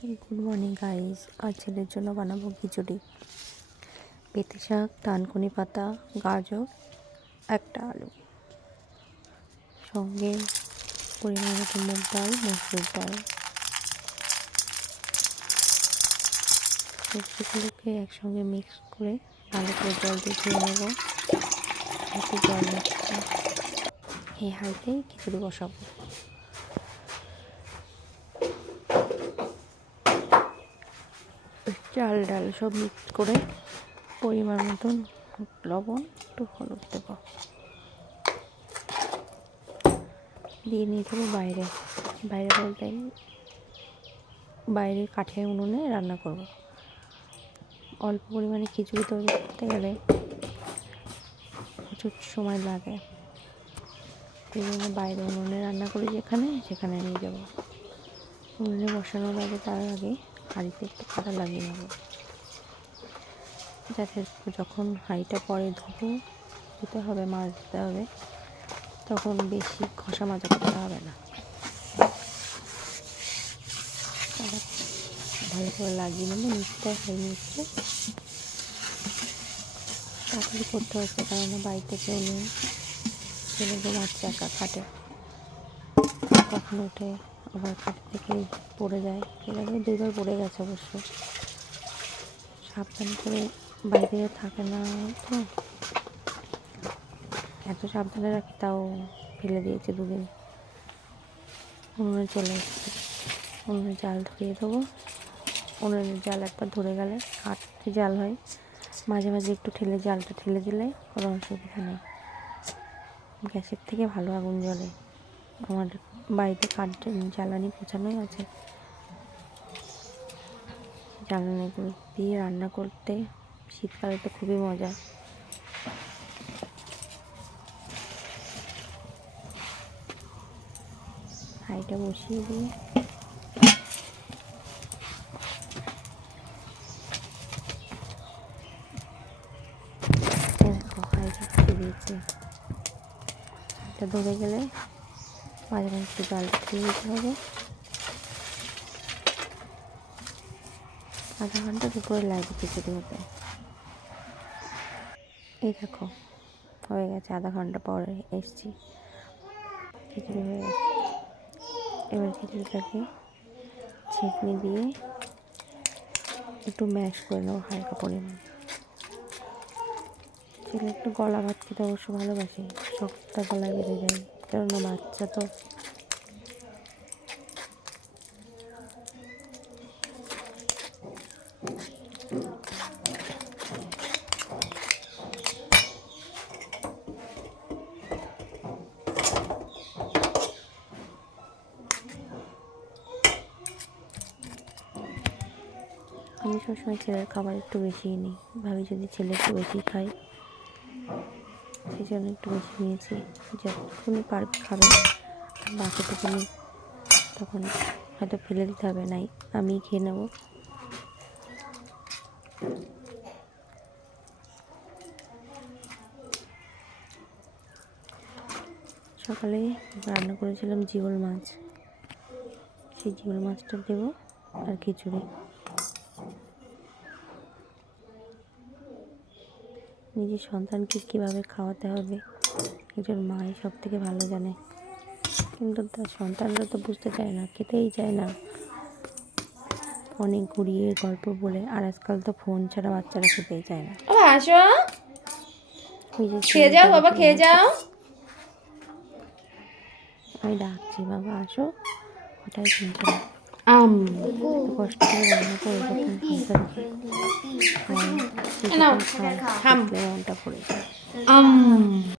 Good morning guys আর ছেলের জন্য বানাবো খিচুড়ি। পেতে শাক থানকুনি পাতা, গাজর, একটা আলু। সঙ্গে পরিমাণ মতো মুগ ডাল, মসুর ডাল। সবজিগুলোকে একসঙ্গে মিক্স করে ভালো করে জল দিয়ে ধুয়ে নেব। একটু জল এই হাঁড়িতে খিচুড়ি বসাবো। চাল ডাল সব মিক্স করে পরিমাণ মতন লবণ একটু হলুদ দেব। দিয়ে নিয়ে যাব বাইরে। বাইরে বলতে বাইরে কাঠের উনুনে রান্না করব। অল্প পরিমাণে খিচুড়ি তৈরি করতে গেলে প্রচুর সময় লাগে। এই জন্য বাইরে উনুনে রান্না করি যেখানে, সেখানে নিয়ে যাব। উনুনে বসানোর আগে তার আগে হাঁড়িতে একটু কাটা লাগিয়ে নেব। যাতে যখন হাঁড়িটা পরে ধুবো দিতে হবে, মাছ দিতে হবে, তখন বেশি ঘষা মাজা করতে হবে না। ভালো করে লাগিয়ে নেব, নিচটা হয়ে নিচ্ছে। তাড়াতাড়ি করতে হচ্ছে, কারণ বাড়িতে কেউ নেই ছেলে ঘুমাচ্ছে একা খাটে। কখন উঠে আবার খাট থেকে পড়ে যায়। এর দুইবার পড়ে গেছে অবশ্য। সাবধান করে বাইরে থাকে না তো। এত সাবধানে রাখি, তাও ফেলে দিয়েছে দুদিন। উনুনে চলে এসেছে। উনুনে জাল ধরিয়ে দেবো। উনুনের জাল একবার ধরে গেলে কাঠে জাল হয়। মাঝে মাঝে একটু ঠেলে জালটা ঠেলে দিলে কোনো অসুবিধা নেই। গ্যাসের থেকে ভালো আগুন জ্বলে। আমার বাড়িতে কাঠ জ্বালানি পোছানোই আছে। জ্বালানিগুলো দিয়ে রান্না করতে শীতকালে তো খুবই মজা। হাঁড়িটা বসিয়ে এটা ধরে গেলে মাঝে মাঝে একটু জল দিয়ে দিতে হবে। আধা ঘণ্টা দুপুরে লাগবে খিচুড়ি হতে এই দেখো, হয়ে গেছে, আধা ঘণ্টা পরে এসছি। খিচুড়ি হয়ে গেছে। এবার খিচুড়িটাকে ছেঁকনি দিয়ে একটু ম্যাশ করে নেব হালকা পরিমাণ। ছেলে একটু গলা ভাত খেতে অবশ্য ভালোবাসে শক্তটা গলায় বেঁধে যায় কেননা বাচ্চা তো। আমি সবসময় ছেলের খাবার একটু বেশিই নিই। ভাবি যদি ছেলে একটু বেশি খায়। সেই জন্য একটু বেশি নিয়েছি। যতক্ষণই পারবে খাবে। বাকিটুকুনি তখন হয়তো ফেলে দিতে হবে, নাই, আমি খেয়ে নেব। সকালে রান্না করেছিলাম জিওল মাছ। সেই জিওল মাছটা দেবো আর খিচুড়ি। নিজের সন্তানকে কীভাবে খাওয়াতে হবে? একজন মাই সব থেকে ভালো জানে। কিন্তু তার সন্তানরা তো বুঝতে চায় না খেতেই চায় না। অনেক ঘুরিয়ে গল্প বলে আর আজকাল তো ফোন ছাড়া বাচ্চারা খেতেই চায় না। আসো। খেয়ে যাও বাবা খেয়ে যাও। আমি ডাকছি বাবা আসো। ওটাই শুনতে আম। কষ্ট করে রান্না করে। দেখলে মনটা পড়ে যায়। আম।